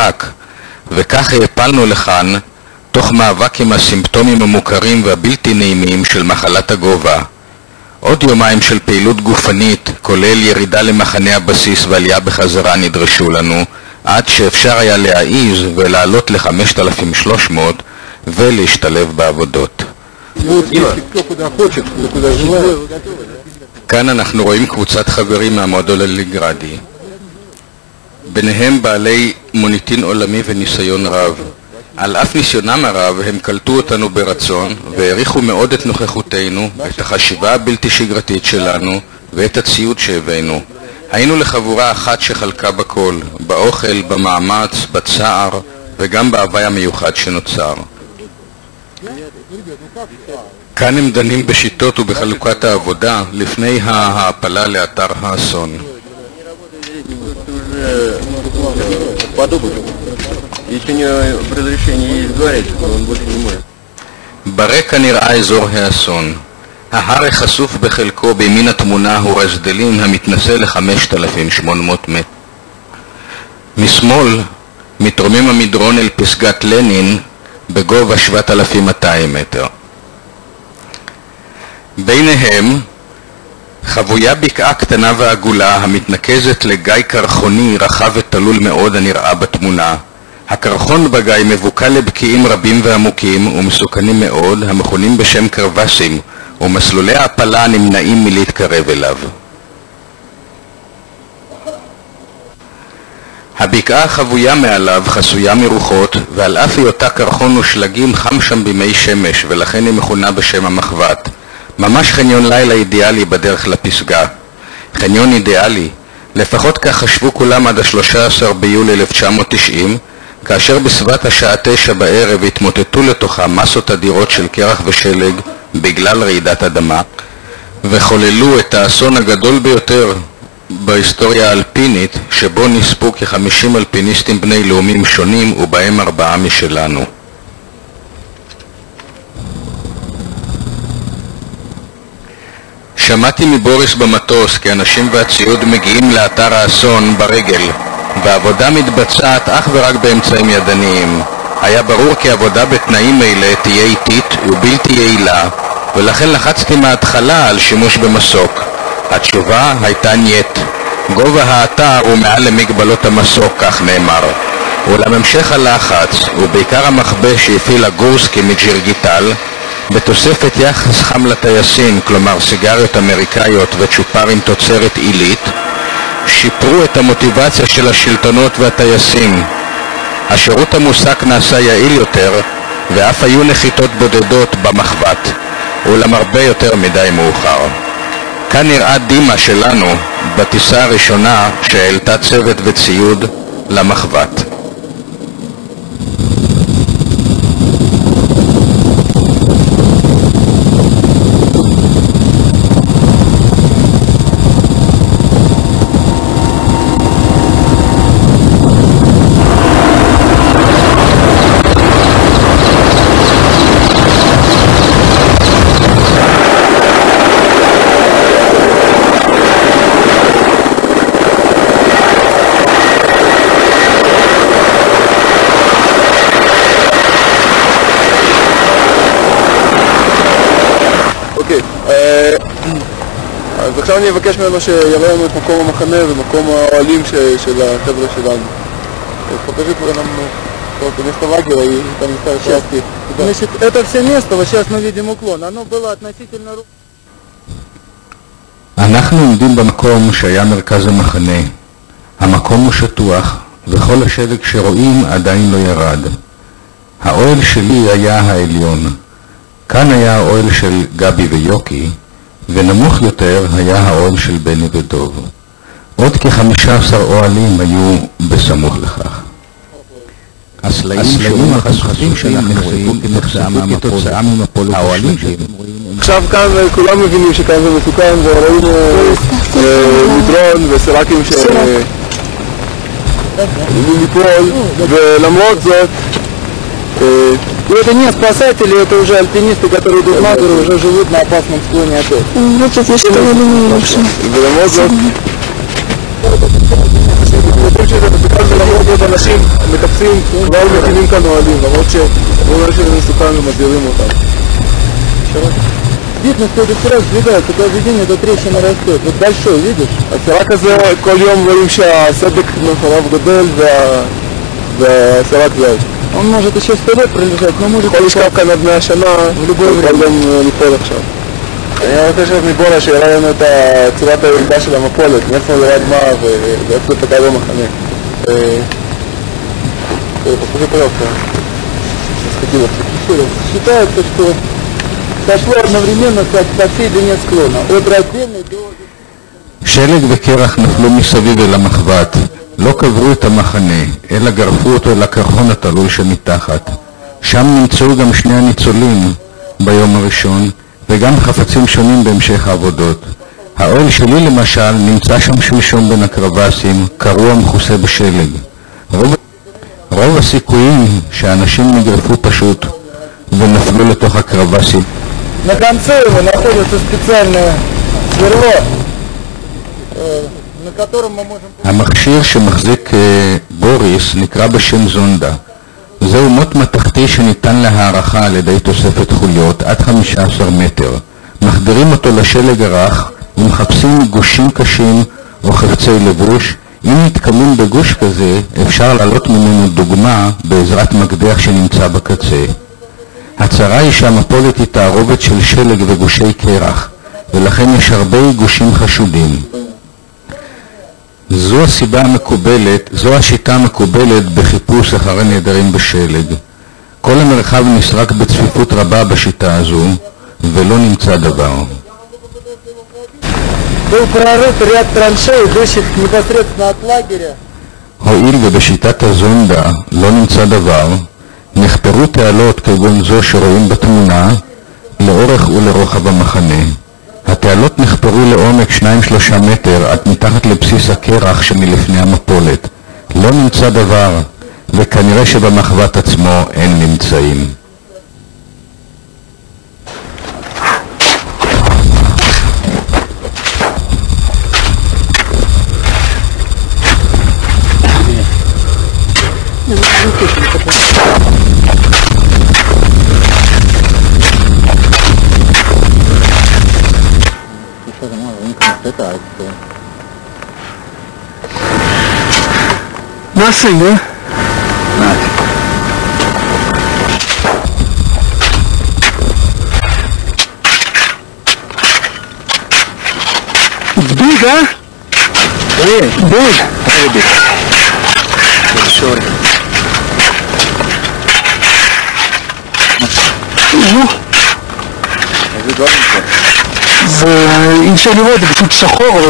מרחק, וכך העפלנו לכאן, תוך מאבק עם הסימפטומים המוכרים והבלתי נעימים של מחלת הגובה. עוד יומיים של פעילות גופנית, כולל ירידה למחנה הבסיס ועלייה בחזרה נדרשו לנו, עד שאפשר היה להעיז ולעלות ל-5300 ולהשתלב בעבודות. כאן אנחנו רואים קבוצת חברים מהמועדון הלינינגרדי, ביניהם בעלי מוניטין עולמי וניסיון רב. על אף ניסיונם הרב הם קלטו אותנו ברצון והעריכו מאוד את נוכחותנו, את החשיבה הבלתי שגרתית שלנו ואת הציוד שהבאנו. היינו לחבורה אחת שחלקה בכל, באוכל, במאמץ, בצער וגם בהווי המיוחד שנוצר. כאן הם דנים בשיטות ובחלוקת העבודה לפני ההעפלה לאתר האסון. ברקע נראה אזור האסון. ההר החשוף בחלקו בימין התמונה הוא רזדלין המתנסה ל-5800 מטר. משמאל מתרומם המדרון אל פסגת לנין בגובה 7200 מטר. ביניהם חבויה בקעה קטנה ועגולה המתנקזת לגיא קרחוני רחב ותלול מאוד הנראה בתמונה. הקרחון בגיא מבוקע לבקיעים רבים ועמוקים ומסוכנים מאוד המכונים בשם קרבסים, ומסלולי ההפלה נמנעים מלהתקרב אליו. הבקעה החבויה מעליו חסויה מרוחות, ועל אף היותה קרחון ושלגים חם שם בימי שמש, ולכן היא מכונה בשם המחבת. ממש חניון לילה אידיאלי בדרך לפסגה. חניון אידיאלי, לפחות כך חשבו כולם עד ה-13 ביולי 1990, כאשר בסביבת השעה 9 בערב התמוטטו לתוכה מסות אדירות של קרח ושלג בגלל רעידת אדמה, וחוללו את האסון הגדול ביותר בהיסטוריה האלפינית, שבו נספו כ-50 אלפיניסטים בני לאומים שונים ובהם 4 משלנו. שמעתי מבוריס במטוס כי אנשים והציוד מגיעים לאתר האסון ברגל, והעבודה מתבצעת אך ורק באמצעים ידניים. היה ברור כי עבודה בתנאים אלה תהיה איטית ובלתי יעילה, ולכן לחצתי מההתחלה על שימוש במסוק. התשובה הייתה נייט. גובה האתר הוא מעל למגבלות המסוק, כך נאמר. אולם המשך הלחץ, ובעיקר המכבש שהפעיל הגורסקי מג'ירגיטל, בתוספת יחס חם לטייסים, כלומר סיגריות אמריקאיות וצ'ופרים תוצרת עילית, שיפרו את המוטיבציה של השלטונות והטייסים. השירות המוסק נעשה יעיל יותר, ואף היו נחיתות בודדות במחבת, אולם הרבה יותר מדי מאוחר. כאן נראה דימה שלנו בטיסה הראשונה שהעלתה צוות וציוד למחבת. אז עכשיו אני אבקש ממנו שיראה לנו את מקום המחנה ומקום האוהלים של החבר'ה שלנו. Покажи нам место лагеря и там места участки. Значит, это все место, вот сейчас мы видим уклон, оно было относительно... אנחנו עומדים במקום שהיה מרכז המחנה. המקום הוא שטוח, וכל השלג שרואים עדיין לא ירד. האוהל שלי היה העליון. כאן היה האוהל של גבי ויוקי, ונמוך יותר היה האוהל של בני ודוב. עוד כ-15 אוהלים היו בסמוך לכך. הסלעים החשופים שאנחנו רואים כתוצאה ממפולות האוהלים שאתם רואים. עכשיו כאן כולם מבינים שכאן זה מסוכן, ורואים מדרון וסלקים שעלולים ליפול, ולמרות זאת это не спасатели, это уже альпинисты, которые идут на гору, уже живут на опасном склоне опять. ולמרות זאת יודעים שזה מסוכן ולמרות עוד אנשים מטפסים כבר מקימים כאן אוהלים, למרות שאומרים שזה מסוכן ומזהירים אותם. Видно, что это сразу сдвигается, каждый день эта трещина растет. Вот большой, видишь? הסרק הזה, כל יום רואים שהסדק מאחוריו גדל והסרק זז. Он может еще 100 лет пролежать, но может... יכול לשכב כאן עד 100 שנה, יכול גם ליפול עכשיו. אני רוצה שאת מבונה שיראה לנו את צורת הירידה של המפולת, מאיפה ירד מה ואיפה זה פגע במחנה. פחות פרופה. Считается, что сошло одновременно со всей длине склона, от раздельной до... שלג וקרח נפלו מסביב אל המחבת, לא קברו את המחנה, אלא גרפו אותו אל הקרחון התלול שמתחת. שם נמצאו גם שני הניצולים ביום הראשון, וגם חפצים שונים בהמשך העבודות. האוהל שלי למשל נמצא שם שלשום בין הקרבסים, קרוע מכוסה בשלג. רוב הסיכויים שהאנשים נגרפו פשוט ונפלו לתוך הקרבסים. На конце его находится специальное сверло, на котором мы можем... המכשיר שמחזיק בוריס נקרא בשם זונדה. זהו מוט מתכתי שניתן להערכה על ידי תוספת חוליות עד 15 מטר. מחדירים אותו לשלג הרך ומחפשים גושים קשים או חפצי לבוש. אם נתקלים בגוש כזה אפשר לעלות ממנו דוגמה בעזרת מקדח שנמצא בקצה. הצרה היא שהמפולת היא תערובת של שלג וגושי קרח, ולכן יש הרבה גושים חשודים. זו השיטה המקובלת בחיפוש אחרי נעדרים בשלג. כל המרחב נסרק בצפיפות רבה בשיטה הזו, ולא נמצא דבר. Был прорыт ряд траншей, идущих непосредственно от лагеря. הואיל ובשיטת הזונדה לא נמצא דבר, נחפרו תעלות כגון זו שרואים בתמונה לאורך ולרוחב המחנה. התעלות נחפרו לעומק 2-3 מטר עד מתחת לבסיס הקרח שמלפני המפולת. לא נמצא דבר, וכנראה שבמחבת עצמו אין נמצאים. Nothing, huh? It's big, huh? Big. Big. Very big. Sorry. נו, איזה גודל זה? זה אי אפשר לראות, זה פשוט שחור, אבל זה